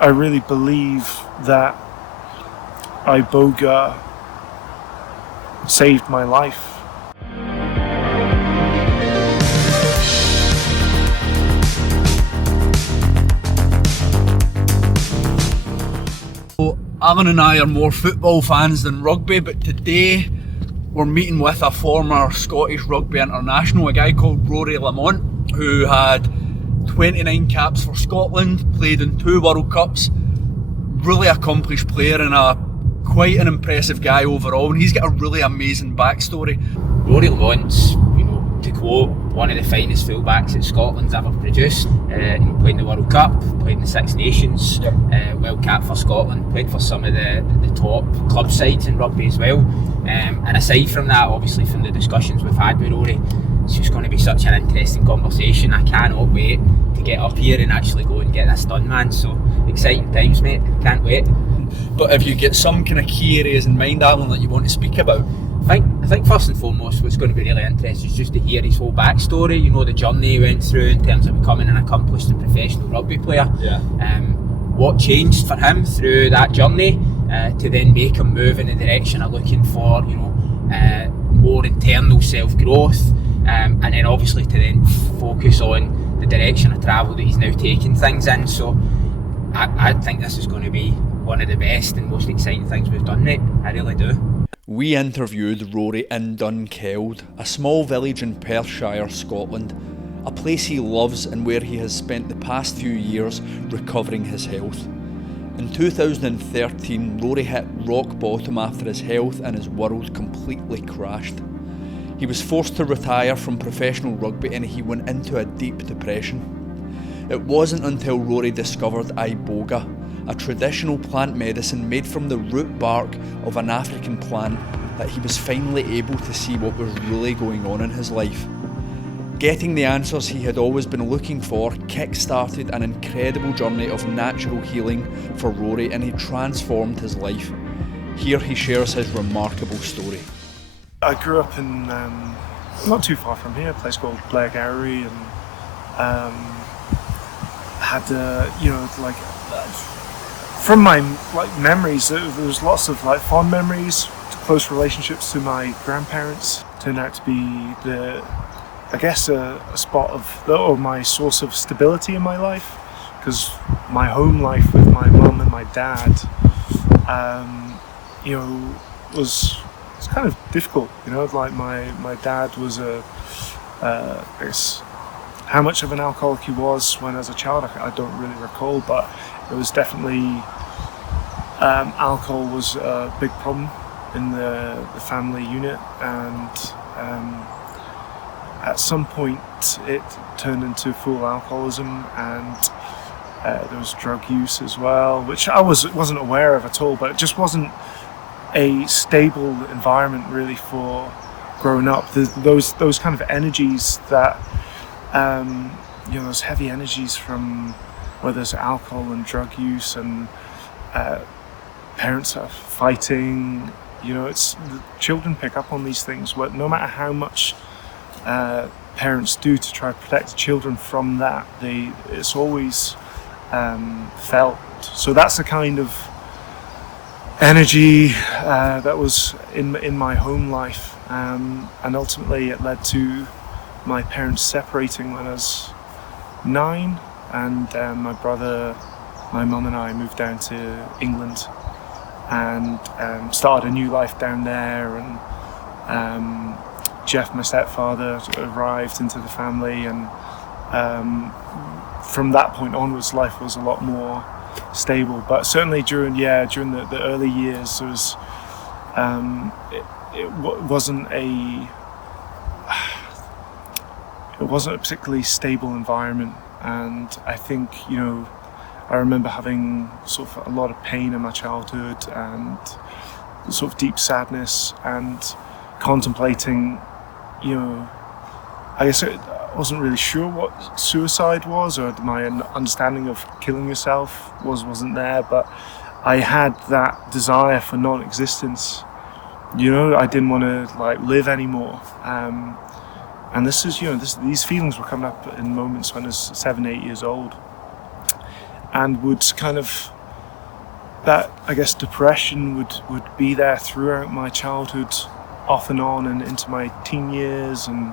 I really believe that Iboga saved my life. Alan and I are more football fans than rugby, but today we're meeting with a former Scottish rugby international, a guy called Rory Lamont, who had 29 caps for Scotland, played in 2 World Cups, really accomplished player and quite an impressive guy overall, and he's got a really amazing backstory. Rory Lamont's, to quote, one of the finest fullbacks that Scotland's ever produced. He played in the World Cup, played in the Six Nations, well capped for Scotland, played for some of the top club sides in rugby as well. And aside from that, obviously from the discussions we've had with Rory, it's just going to be such an interesting conversation. I cannot wait to get up here and actually go and get this done, man. So exciting times, mate. Can't wait. But if you get some kind of key areas in mind, Alan, that you want to speak about? I think first and foremost what's going to be really interesting is just to hear his whole backstory, the journey he went through in terms of becoming an accomplished and professional rugby player. What changed for him through that journey to then make him move in the direction of looking for more internal self-growth, and then obviously to then focus on the direction of travel that he's now taking things in. So I think this is going to be one of the best and most exciting things we've done, mate. I really do. We interviewed Rory in Dunkeld, a small village in Perthshire, Scotland, a place he loves and where he has spent the past few years recovering his health. In 2013, Rory hit rock bottom after his health and his world completely crashed. He was forced to retire from professional rugby and he went into a deep depression. It wasn't until Rory discovered Iboga, a traditional plant medicine made from the root bark of an African plant, that he was finally able to see what was really going on in his life. Getting the answers he had always been looking for kick-started an incredible journey of natural healing for Rory, and he transformed his life. Here he shares his remarkable story. I grew up in not too far from here, a place called Blairgowrie, and had from my memories, there was lots of fond memories, close relationships to my grandparents. Turned out to be a spot or my source of stability in my life, because my home life with my mum and my dad, was kind of difficult. My dad was I guess how much of an alcoholic he was when as a child, I don't really recall, but it was definitely alcohol was a big problem in the family unit, and at some point it turned into full alcoholism, and there was drug use as well, which I wasn't aware of at all, but it just wasn't a stable environment really for growing up. Those kind of energies that those heavy energies from whether it's alcohol and drug use, and parents are fighting, it's the children pick up on these things. No matter how much parents do to try to protect the children from that, it's always felt. So that's the kind of energy that was in my home life, and ultimately it led to my parents separating when I was 9, and my brother, my mum and I moved down to England and started a new life down there, and Jeff, my stepfather, arrived into the family, and from that point onwards life was a lot more stable. But certainly during the early years, there was it wasn't a particularly stable environment, and I think I remember having sort of a lot of pain in my childhood and sort of deep sadness, and contemplating, I guess I wasn't really sure what suicide was, or my understanding of killing yourself wasn't there, but I had that desire for non-existence. I didn't want to live anymore, and this is these feelings were coming up in moments when I was 7-8 years old, and would kind of, that, I guess, depression would be there throughout my childhood, off and on, and into my teen years, and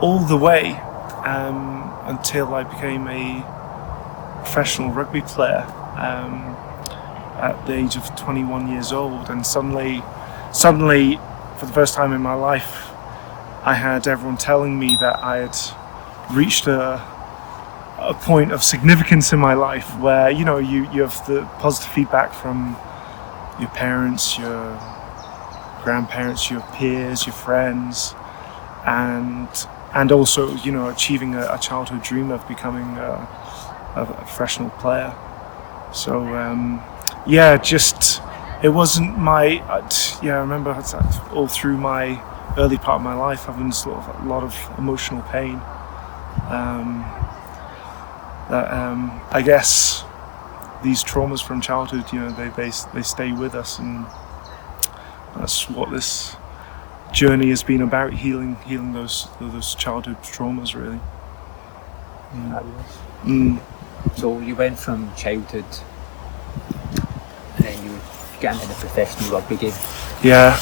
all the way until I became a professional rugby player at the age of 21 years old. And suddenly, for the first time in my life, I had everyone telling me that I had reached a point of significance in my life where, you know, you have the positive feedback from your parents, your grandparents, your peers, your friends, and also, you know, achieving a childhood dream of becoming a professional player. So it wasn't my, I remember all through my early part of my life having sort of a lot of emotional pain. I guess these traumas from childhood, you know, they stay with us, and that's what this journey has been about, healing those childhood traumas, really. So you went from childhood and then you got into the professional rugby game. Yeah.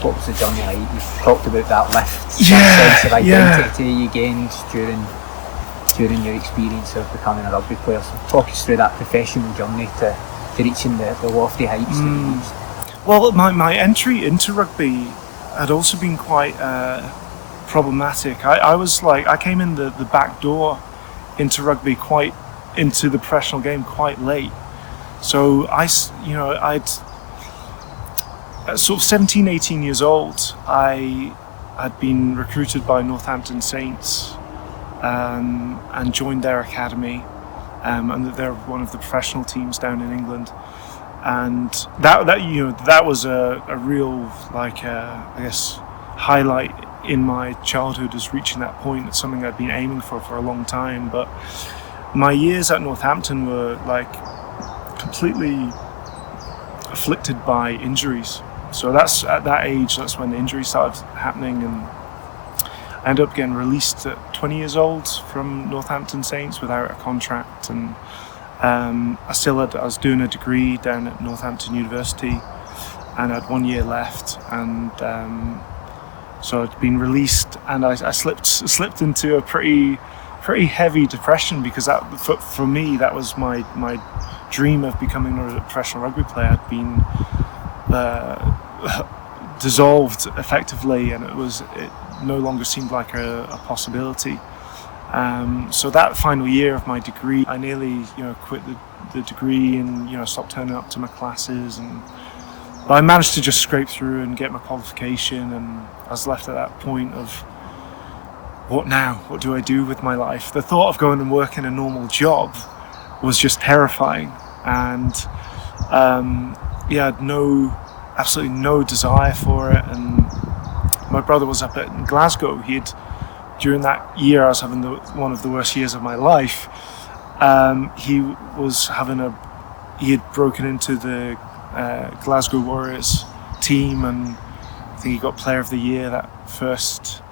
What was the journey like? You talked about that lift, sense of identity you gained during your experience of becoming a rugby player. So talk us through that professional journey to reaching the lofty heights that you reached. Well, my entry into rugby had also been quite problematic. I came in the back door into rugby, quite into the professional game, quite late. So I'd at sort of 17, 18 years old, I had been recruited by Northampton Saints and joined their academy, and they're one of the professional teams down in England. And that was a real, I guess, highlight in my childhood, as reaching that point. It's something I'd been aiming for a long time. But my years at Northampton were completely afflicted by injuries. So that's at that age, that's when the injuries started happening, and I ended up getting released at 20 years old from Northampton Saints without a contract. And I was doing a degree down at Northampton University, and I had 1 year left, and so I'd been released, and I slipped into a pretty heavy depression, because that, for me, that was my dream of becoming a professional rugby player had been dissolved effectively, and it no longer seemed like a possibility. So that final year of my degree, I nearly quit the degree and stopped turning up to my classes, but I managed to just scrape through and get my qualification, and I was left at that point of, what now? What do I do with my life? The thought of going and working a normal job was just terrifying, and I had absolutely no desire for it. And my brother was up in Glasgow. During that year, I was having one of the worst years of my life. He had broken into the Glasgow Warriors team, and I think he got Player of the Year that first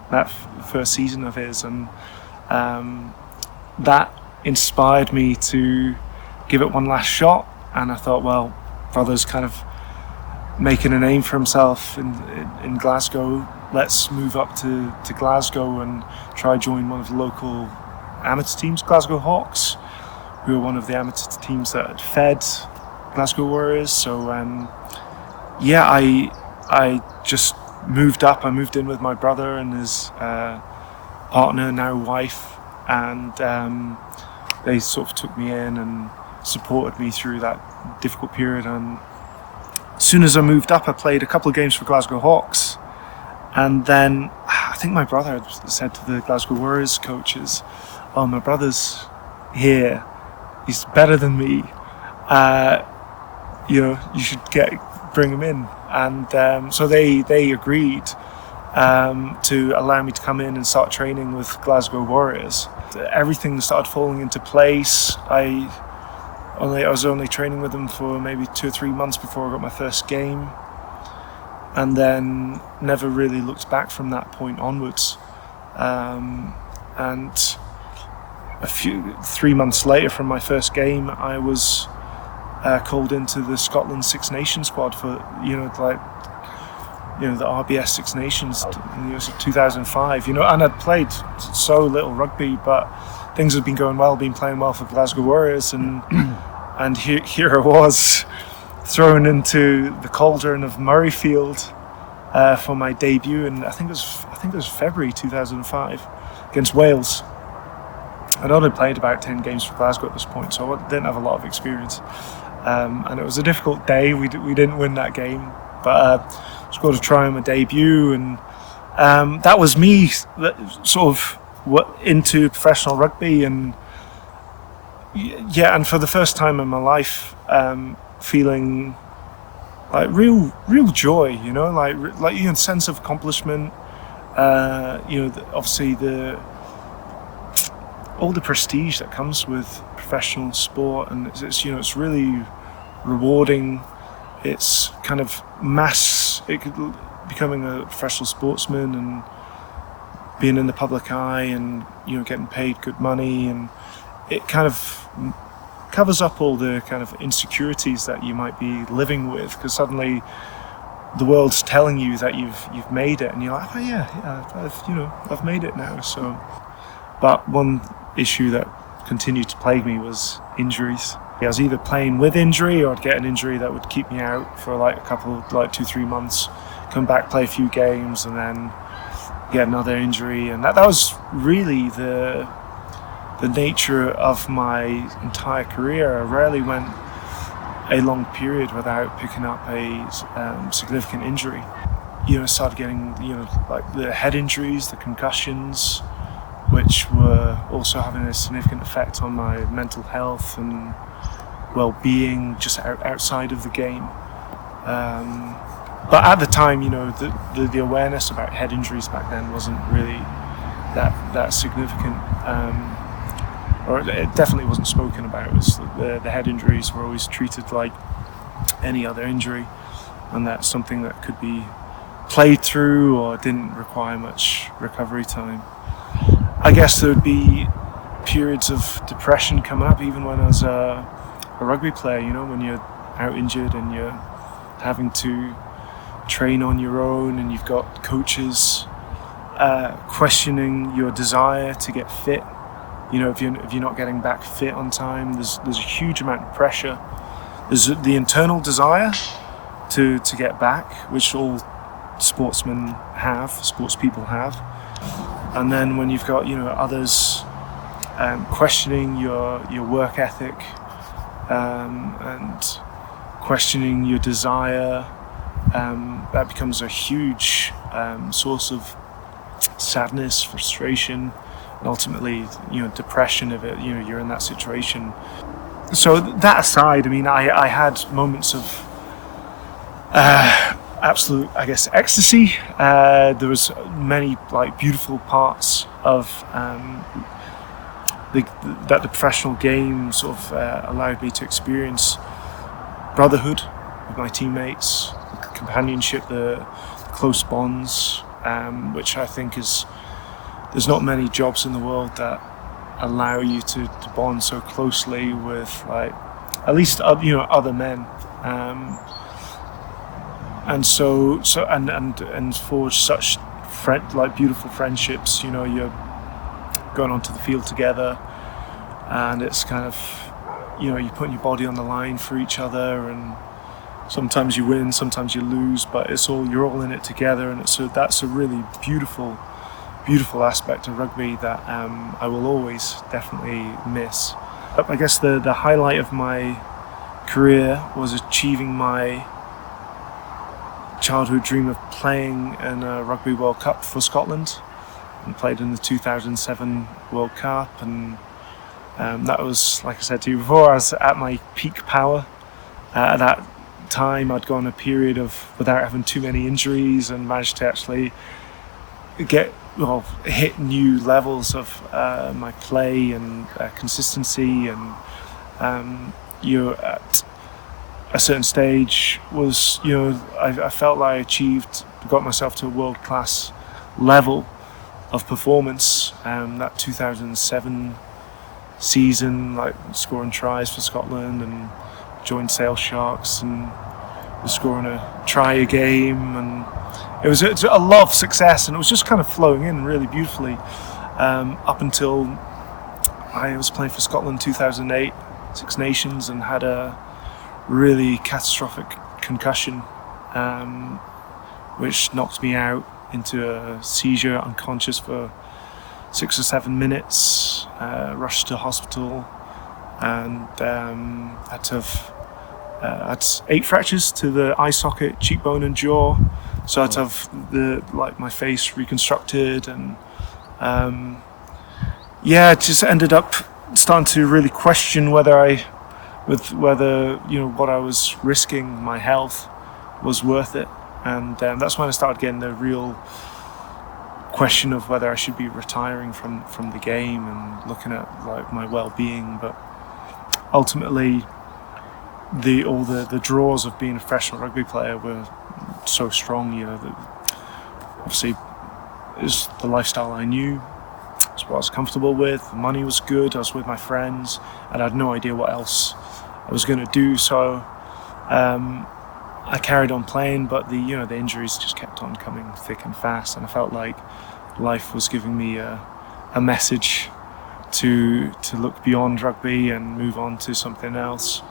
season of his, and that inspired me to give it one last shot. And I thought, well, brother's kind of making a name for himself in Glasgow. Let's move up to Glasgow and try join one of the local amateur teams, Glasgow Hawks, who are one of the amateur teams that had fed Glasgow Warriors. So I just moved up. I moved in with my brother and his partner, now wife, and they sort of took me in and supported me through that difficult period. And as soon as I moved up, I played a couple of games for Glasgow Hawks, and then I think my brother had said to the Glasgow Warriors coaches, "Oh, my brother's here. He's better than me. You should bring him in." And so they agreed to allow me to come in and start training with Glasgow Warriors. Everything started falling into place. I was only training with them for maybe 2 or 3 months before I got my first game, and then never really looked back from that point onwards. And 3 months later from my first game, I was called into the Scotland Six Nations squad for the RBS Six Nations in the years of 2005. And I'd played so little rugby, but things had been going well, been playing well for Glasgow Warriors, and and here I was thrown into the cauldron of Murrayfield for my debut, and I think it was February 2005 against Wales. I'd only played about 10 games for Glasgow at this point, so I didn't have a lot of experience. And it was a difficult day. We didn't win that game, but scored a try on my debut, and that was me sort of into professional rugby, and and for the first time in my life, feeling like real joy, like sense of accomplishment. Obviously all the prestige that comes with professional sport, and it's really rewarding. It's kind of becoming a professional sportsman and being in the public eye, and getting paid good money, and it kind of covers up all the kind of insecurities that you might be living with, because suddenly the world's telling you that you've made it, and you're like, I've made it now. So, but one issue that continued to plague me was injuries. I was either playing with injury, or I'd get an injury that would keep me out for like a couple, like 2-3 months, come back, play a few games, and then get another injury. And that was really the nature of my entire career. I rarely went a long period without picking up a significant injury. I started getting, like the head injuries, the concussions, which were also having a significant effect on my mental health and well-being just outside of the game. But at the time, the awareness about head injuries back then wasn't really that significant, or it definitely wasn't spoken about. It was the head injuries were always treated like any other injury, and that's something that could be played through or didn't require much recovery time. I guess there would be periods of depression coming up, even when I was a rugby player, when you're out injured and you're having to train on your own, and you've got coaches questioning your desire to get fit. If you're not getting back fit on time, there's a huge amount of pressure. There's the internal desire to get back, which all sports people have. And then when you've got others questioning your work ethic, and questioning your desire, that becomes a huge source of sadness, frustration, and ultimately depression if you're in that situation. So that aside, I had moments of absolute, ecstasy. There was many beautiful parts of that the professional game sort of allowed me to experience. Brotherhood with my teammates, companionship, the close bonds, which I think there's not many jobs in the world that allow you to bond so closely with at least other men. And forge such beautiful friendships. You're going onto the field together, and it's kind of you're putting your body on the line for each other, and sometimes you win, sometimes you lose, but you're all in it together, and that's a really beautiful aspect of rugby that I will always definitely miss. But I guess the highlight of my career was achieving my childhood dream of playing in a Rugby World Cup for Scotland, and played in the 2007 World Cup, and that was, like I said to you before, I was at my peak power. At that time I'd gone a period without having too many injuries, and managed to actually hit new levels of my play and consistency, and at a certain stage was I felt like I got myself to a world-class level of performance. That 2007 season, like scoring tries for Scotland, and joined Sale Sharks and was scoring a try a game, and it's a lot of success, and it was just kind of flowing in really beautifully up until I was playing for Scotland 2008 Six Nations and had a really catastrophic concussion, which knocked me out into a seizure, unconscious for 6 or 7 minutes, rushed to hospital, and had to have had 8 fractures to the eye socket, cheekbone and jaw. So I had to have my face reconstructed, and it just ended up starting to really question whether what I was risking, my health, was worth it. And that's when I started getting the real question of whether I should be retiring from the game and looking at like my well-being. But ultimately, all the draws of being a professional rugby player were so strong. That obviously it was the lifestyle I knew. It's what I was comfortable with. The money was good. I was with my friends, and I had no idea what else I was going to do. So I carried on playing, but the injuries just kept on coming thick and fast, and I felt like life was giving me a message to look beyond rugby and move on to something else.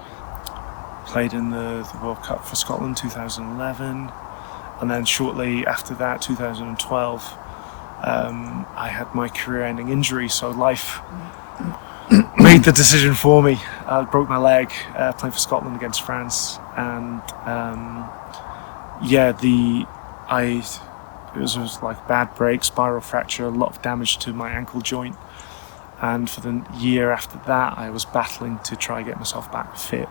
Played in the World Cup for Scotland 2011, and then shortly after that, 2012, I had my career-ending injury, so life made the decision for me. I broke my leg playing for Scotland against France, and it was like bad break, spiral fracture, a lot of damage to my ankle joint, and for the year after that I was battling to try and get myself back fit,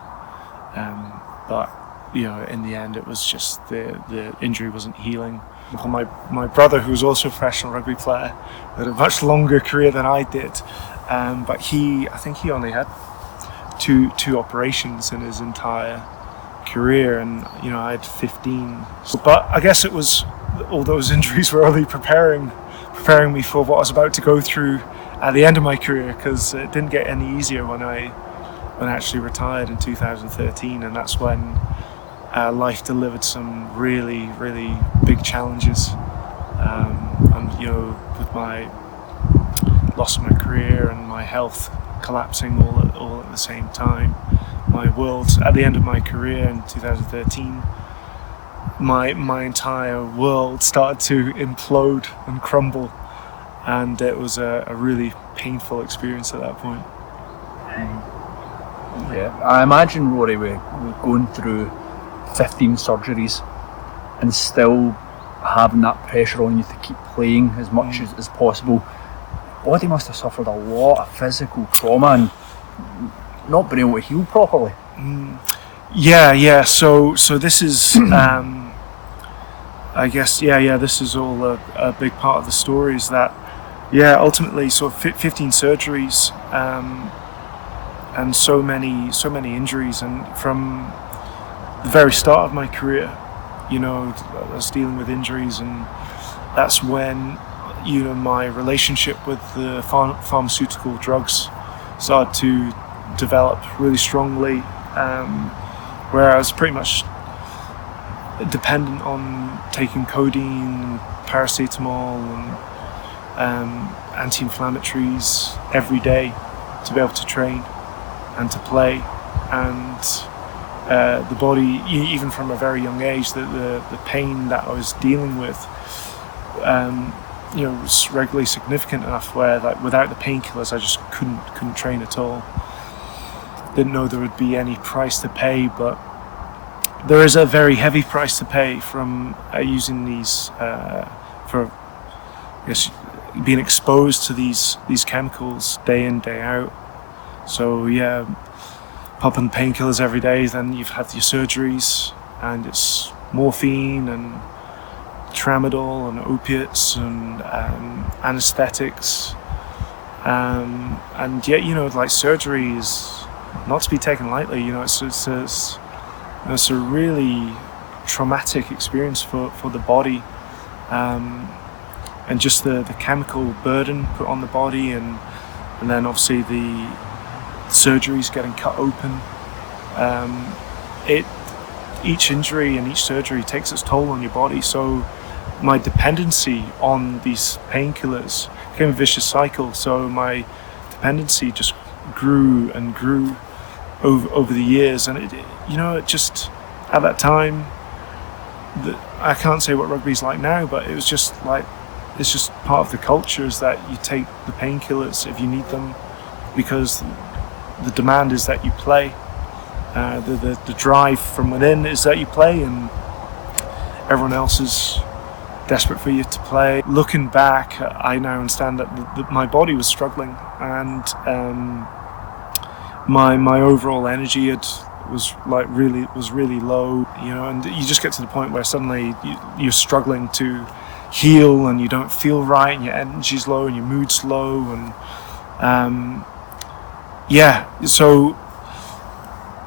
but in the end it was just the injury wasn't healing. My brother, who was also a professional rugby player, had a much longer career than I did, but I think he only had two operations in his entire career, and I had 15. But I guess it was all those injuries were only preparing me for what I was about to go through at the end of my career, because it didn't get any easier when I actually retired in 2013, and that's when life delivered some really, really big challenges. And with my loss of my career and my health collapsing all at the same time, my world at the end of my career in 2013, my entire world started to implode and crumble, and it was a really painful experience at that point. Yeah, I imagine, Rory, we're going through 15 surgeries and still having that pressure on you to keep playing as much as possible. Body must have suffered a lot of physical trauma and not been able to heal properly. Yeah. So this is, I guess, this is all a big part of the story, is that, ultimately, so 15 surgeries, and so many injuries, and from the very start of my career, I was dealing with injuries, and that's when, my relationship with the pharmaceutical drugs started to develop really strongly, where I was pretty much dependent on taking codeine, paracetamol, and anti-inflammatories every day to be able to train and to play. And the body, even from a very young age, the pain that I was dealing with, was regularly significant enough where, like, without the painkillers, I just couldn't train at all. Didn't know there would be any price to pay, but there is a very heavy price to pay from using these for, I guess, being exposed to these chemicals day in, day out. So popping painkillers every day, then you've had your surgeries, and it's morphine and tramadol and opiates and anesthetics, and yet like surgery is not to be taken lightly. It's a really traumatic experience for the body, and just the chemical burden put on the body, and and then obviously the surgeries, getting cut open. Each injury and each surgery takes its toll on your body. So my dependency on these painkillers became a vicious cycle. So my dependency just grew and grew over the years, and it just at that time, I can't say what rugby's like now, but it was just like, it's just part of the culture is that you take the painkillers if you need them, because the demand is that you play. The drive from within is that you play, and everyone else is desperate for you to play. Looking back, I now understand that my body was struggling, and my overall energy was really low, and you just get to the point where suddenly you're struggling to heal, and you don't feel right, and your energy's low, and your mood's low, and so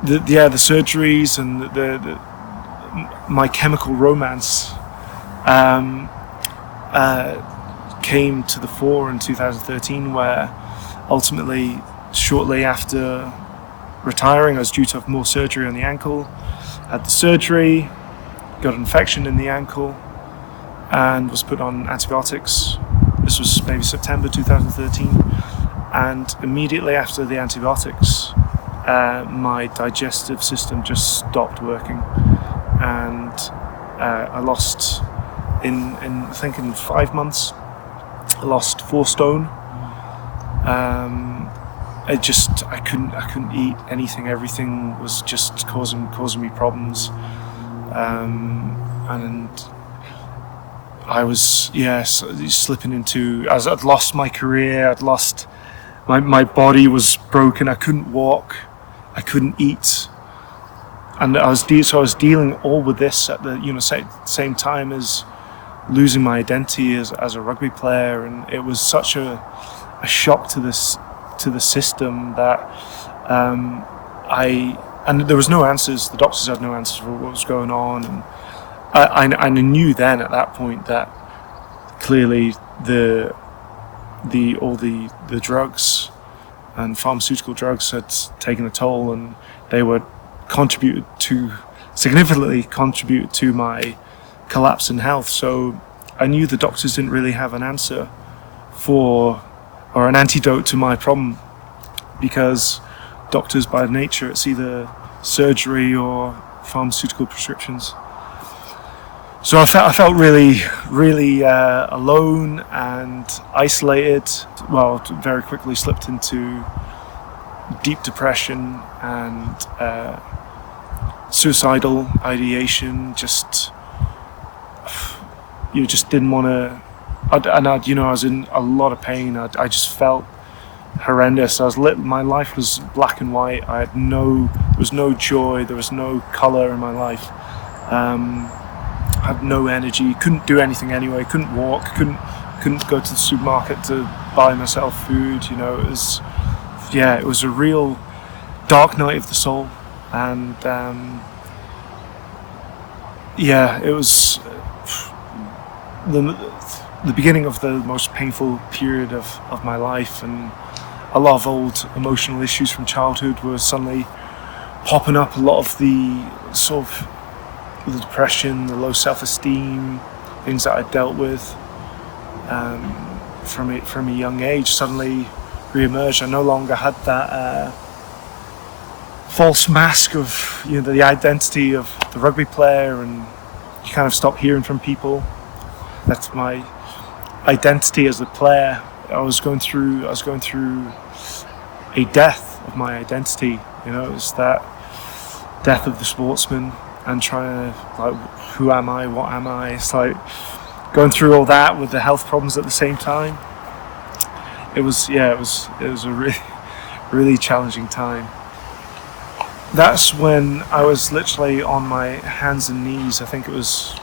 the surgeries and my chemical romance came to the fore in 2013, where ultimately, shortly after retiring, I was due to have more surgery on the ankle. Had the surgery, got an infection in the ankle, and was put on antibiotics. This was maybe September 2013, and immediately after the antibiotics, my digestive system just stopped working, and I lost in I think in 5 months, I lost 4 stone. I couldn't eat anything. Everything was just causing me problems, and I was slipping into. I'd lost my career. I'd lost my body was broken. I couldn't walk. I couldn't eat, and I was dealing all with this at the same time as losing my identity as a rugby player, and it was such a shock to the system that and there was no answers. The doctors had no answers for what was going on, and I knew then at that point that clearly all the drugs and pharmaceutical drugs had taken a toll, and they were significantly contributed to my collapse in health. So I knew the doctors didn't really have an answer or an antidote to my problem, because doctors by nature, it's either surgery or pharmaceutical prescriptions. So I felt really, really alone and isolated. Well, very quickly slipped into deep depression and suicidal ideation. Just didn't want to. I was in a lot of pain. I just felt horrendous. My life was black and white. There was no joy. There was no color in my life. I had no energy. Couldn't do anything anyway. Couldn't walk. Couldn't go to the supermarket to buy myself food. It was a real dark night of the soul, and it was the beginning of the most painful period of my life, and a lot of old emotional issues from childhood were suddenly popping up. A lot of the sort of the depression, the low self-esteem, things that I dealt with from a young age suddenly re-emerged. I no longer had that false mask of the identity of the rugby player, and you kind of stop hearing from people. That's my identity as a player. I was going through a death of my identity. It was that death of the sportsman, and trying to who am I? What am I? It's like going through all that with the health problems at the same time. It was a really, really challenging time. That's when I was literally on my hands and knees. I think it was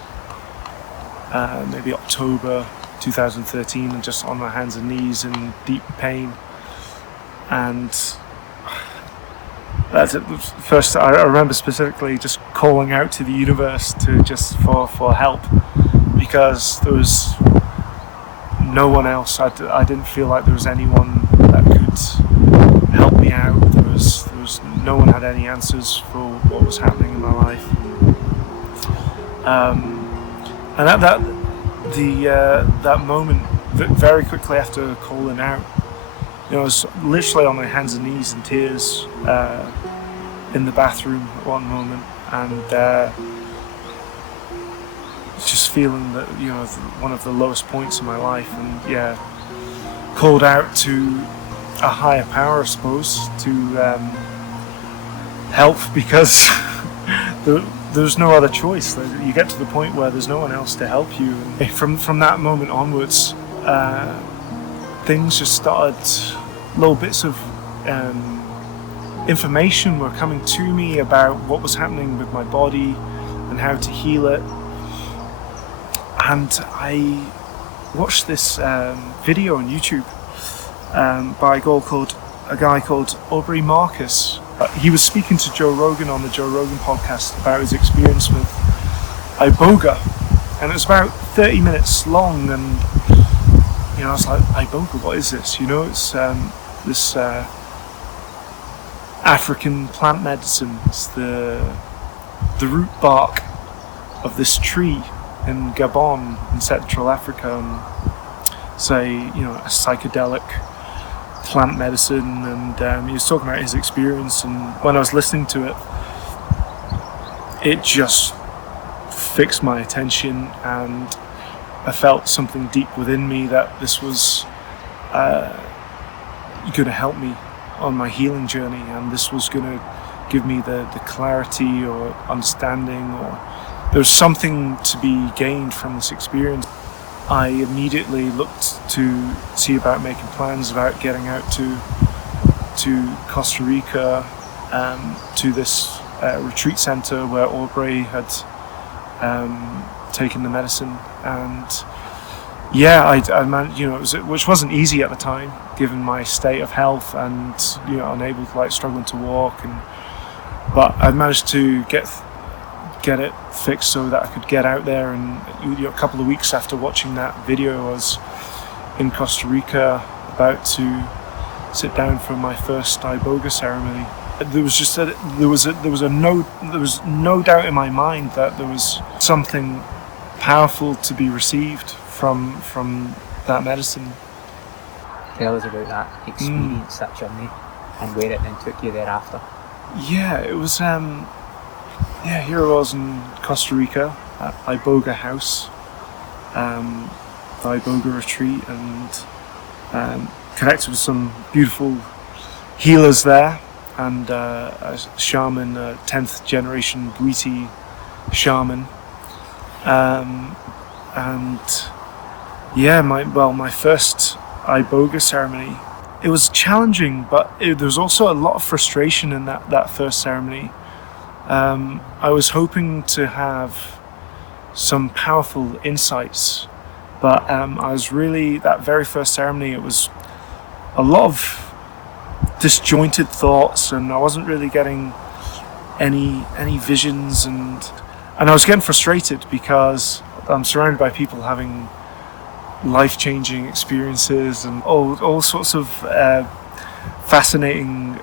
maybe October 2013, and just on my hands and knees in deep pain. And that's it. First, I remember specifically just calling out to the universe for help, because there was no one else. I didn't feel like there was anyone that could could help me out. There was no one had any answers for what was happening in my life. And at that moment, very quickly after calling out, I was literally on my hands and knees in tears in the bathroom at one moment, and just feeling that one of the lowest points in my life, and called out to a higher power, I suppose, to help, because there's no other choice. You get to the point where there's no one else to help you. From that moment onwards, things just started. Little bits of information were coming to me about what was happening with my body and how to heal it. And I watched this video on YouTube by a guy called Aubrey Marcus. He was speaking to Joe Rogan on the Joe Rogan podcast about his experience with Iboga, and it was about 30 minutes long. And I was like, Iboga, what is this? It's this African plant medicine. It's the root bark of this tree in Gabon in Central Africa, and say a psychedelic plant medicine. And he was talking about his experience, and when I was listening to it, it just fixed my attention, and I felt something deep within me that this was going to help me on my healing journey, and this was going to give me the clarity or understanding, or there's something to be gained from this experience. I immediately looked to see about making plans about getting out to Costa Rica, to this retreat center where Aubrey had taken the medicine. And I managed, which wasn't easy at the time, given my state of health and unable to, struggling to walk, but I managed to get it fixed so that I could get out there. And a couple of weeks after watching that video, I was in Costa Rica about to sit down for my first Iboga ceremony. There was no doubt in my mind that there was something powerful to be received from that medicine. Tell us about that experience, that journey, and where it then took you thereafter. Yeah, it was. Here I was in Costa Rica at Iboga House, the Iboga retreat, and connected with some beautiful healers there, and a shaman, a 10th generation Bwiti shaman, my first Iboga ceremony. It was challenging, but there was also a lot of frustration in that first ceremony. I was hoping to have some powerful insights, but I was really, that very first ceremony, it was a lot of disjointed thoughts, and I wasn't really getting any visions, and I was getting frustrated because I'm surrounded by people having life-changing experiences and all sorts of fascinating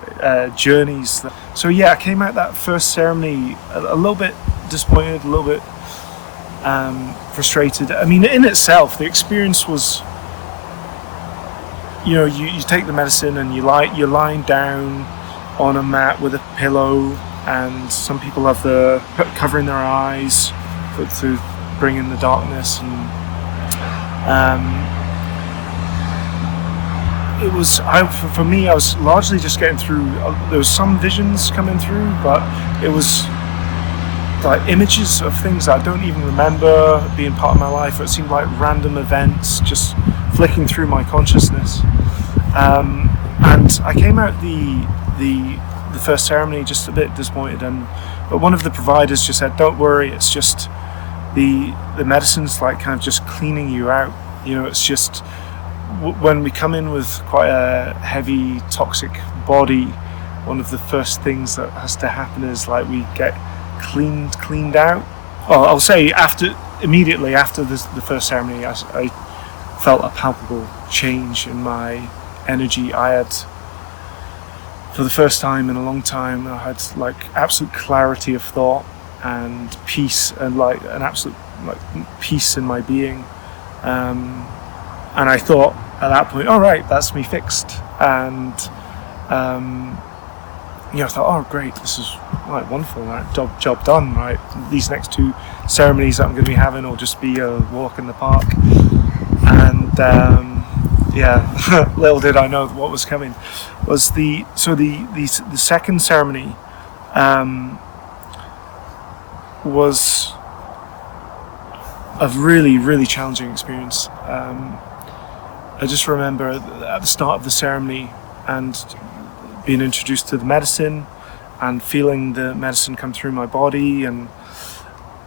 journeys. So I came out that first ceremony a little bit disappointed, a little bit frustrated. I mean, in itself, the experience was, you take the medicine and you're lying down on a mat with a pillow, and some people have covering their eyes to bring in the darkness, and it was, for me, I was largely just getting through. There was some visions coming through, but it was like images of things that I don't even remember being part of my life. It seemed like random events just flicking through my consciousness. And I came out the first ceremony just a bit disappointed, but one of the providers just said, "Don't worry, it's just the medicine's kind of just cleaning you out. It's just when we come in with quite a heavy toxic body, one of the first things that has to happen is we get cleaned out." Well, I'll say immediately after the first ceremony, I felt a palpable change in my energy. I had for the first time in a long time, I had like absolute clarity of thought and peace, and like an absolute like peace in my being. And I thought at that point, all right, that's me fixed. And I thought, oh great, this is like wonderful, right? Job done, right? These next 2 ceremonies that I'm going to be having will just be a walk in the park. And little did I know what was coming. Was the second ceremony was a really, really challenging experience. I just remember at the start of the ceremony and being introduced to the medicine and feeling the medicine come through my body, and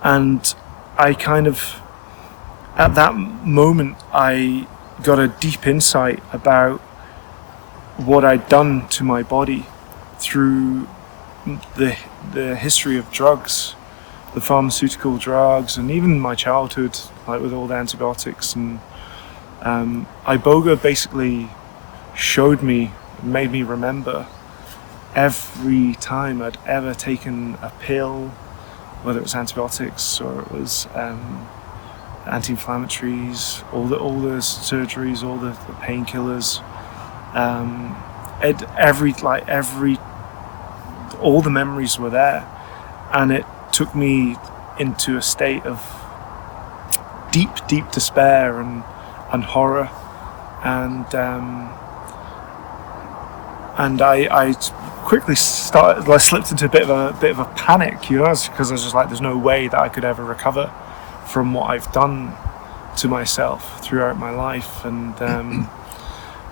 I kind of, at that moment, I got a deep insight about what I'd done to my body through the history of drugs, the pharmaceutical drugs, and even my childhood, like with all the antibiotics. And Iboga basically showed me, made me remember every time I'd ever taken a pill, whether it was antibiotics or it was anti-inflammatories, all the surgeries, all the painkillers, all the memories were there, and it took me into a state of deep despair and horror, and I quickly slipped into a bit of a panic, because I was just like, there's no way that I could ever recover from what I've done to myself throughout my life. And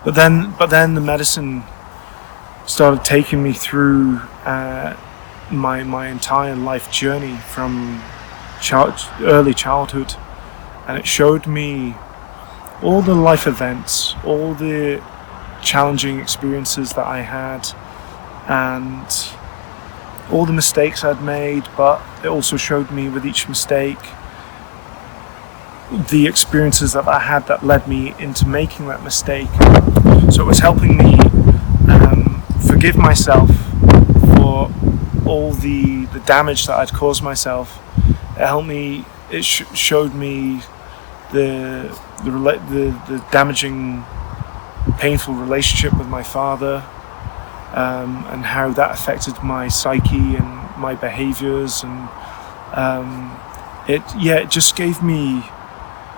but then the medicine started taking me through my entire life journey from early childhood, and it showed me all the life events, all the challenging experiences that I had, and all the mistakes I'd made, but it also showed me with each mistake the experiences that I had that led me into making that mistake. So it was helping me forgive myself for all the damage that I'd caused myself. It helped me, showed me the damaging, painful relationship with my father, and how that affected my psyche and my behaviors, and it just gave me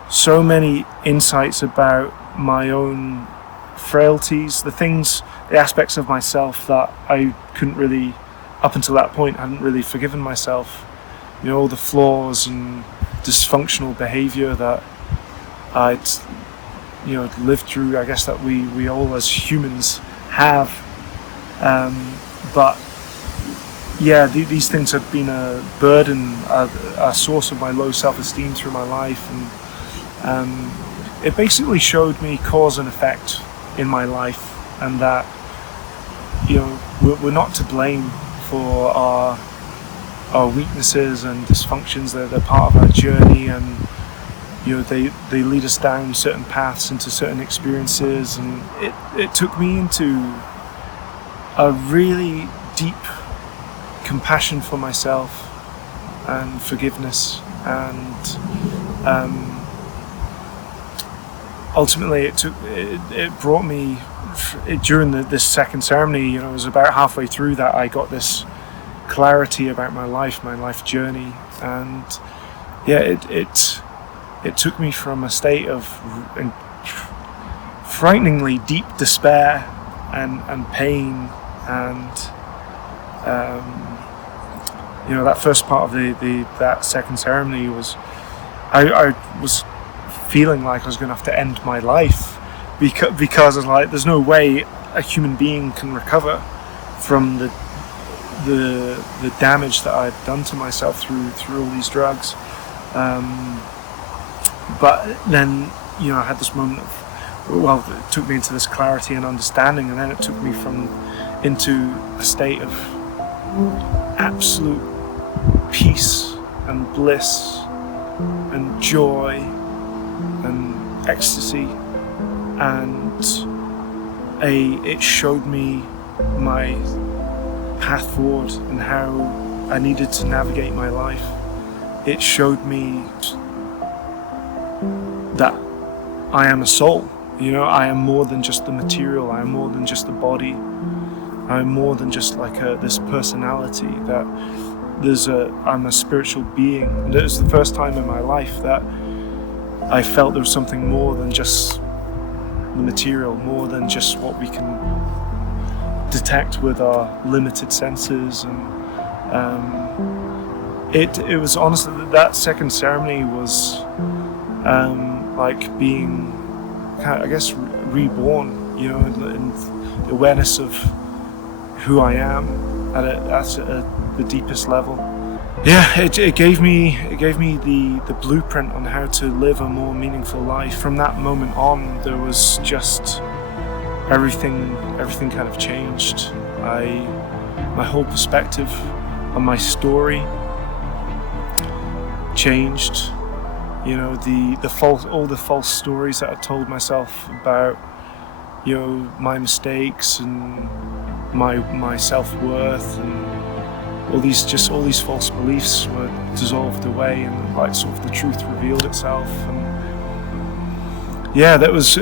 so many insights about my own frailties, the aspects of myself that I couldn't really, up until that point, hadn't really forgiven myself. All the flaws and dysfunctional behavior that I'd lived through, I guess, that we all as humans have. But these things had been a burden, a source of my low self-esteem through my life, and it basically showed me cause and effect in my life, and that we're not to blame for our weaknesses and dysfunctions. They're part of our journey, and they lead us down certain paths into certain experiences, and it took me into a really deep compassion for myself and forgiveness, and ultimately it brought me during this second ceremony. It was about halfway through that I got this clarity about my life journey, and it took me from a state of frighteningly deep despair and pain, and that first part of that second ceremony was I was feeling like I was going to have to end my life, because I was like, there's no way a human being can recover from the damage that I'd done to myself through all these drugs. But then I had this moment of, it took me into this clarity and understanding, and then it took me into a state of absolute peace and bliss and joy and ecstasy, and it showed me my path forward and how I needed to navigate my life. It showed me that I am a soul. You know, I am more than just the material. I am more than just the body. I am more than just like this personality. That I'm a spiritual being. And it was the first time in my life that I felt there was something more than just the material, more than just what we can detect with our limited senses. And it was honestly, that second ceremony was like being, I guess, reborn, you know, in the awareness of who I am at the deepest level. Yeah, it gave me the blueprint on how to live a more meaningful life. From that moment on, there was just everything kind of changed. My whole perspective on my story changed. You know, all the false stories that I told myself about, you know, my mistakes and my self-worth, and all these false beliefs were dissolved away, and like sort of the truth revealed itself. And yeah, it was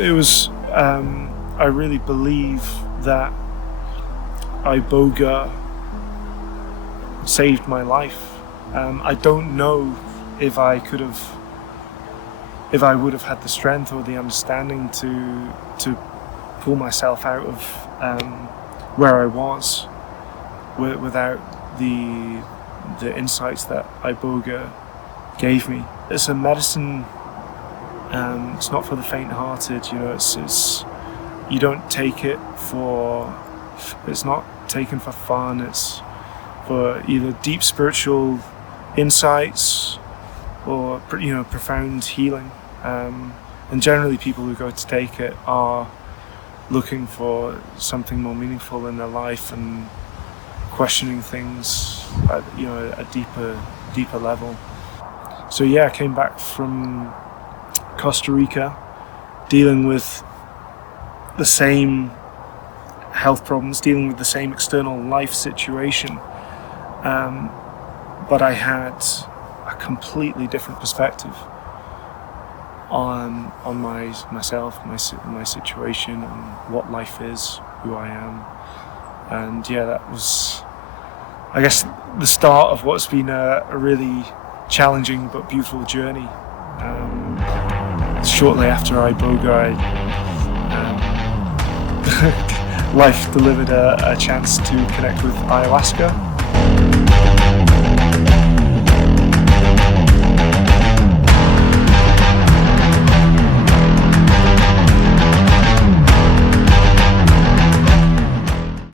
I really believe that Iboga saved my life. I don't know if I would have had the strength or the understanding to pull myself out of where I was without the insights that Iboga gave me. It's a medicine. It's not for the faint-hearted. You know, it's you don't take it for. It's not taken for fun. It's for either deep spiritual insights or, you know, profound healing. And generally, people who go to take it are looking for something more meaningful in their life and questioning things at, you know, a deeper level. So yeah, I came back from Costa Rica dealing with the same health problems, dealing with the same external life situation, but I had a completely different perspective on myself, my situation, and what life is, who I am. And yeah, that was, I guess, the start of what's been a really challenging but beautiful journey. Shortly after Iboga, life delivered a chance to connect with ayahuasca.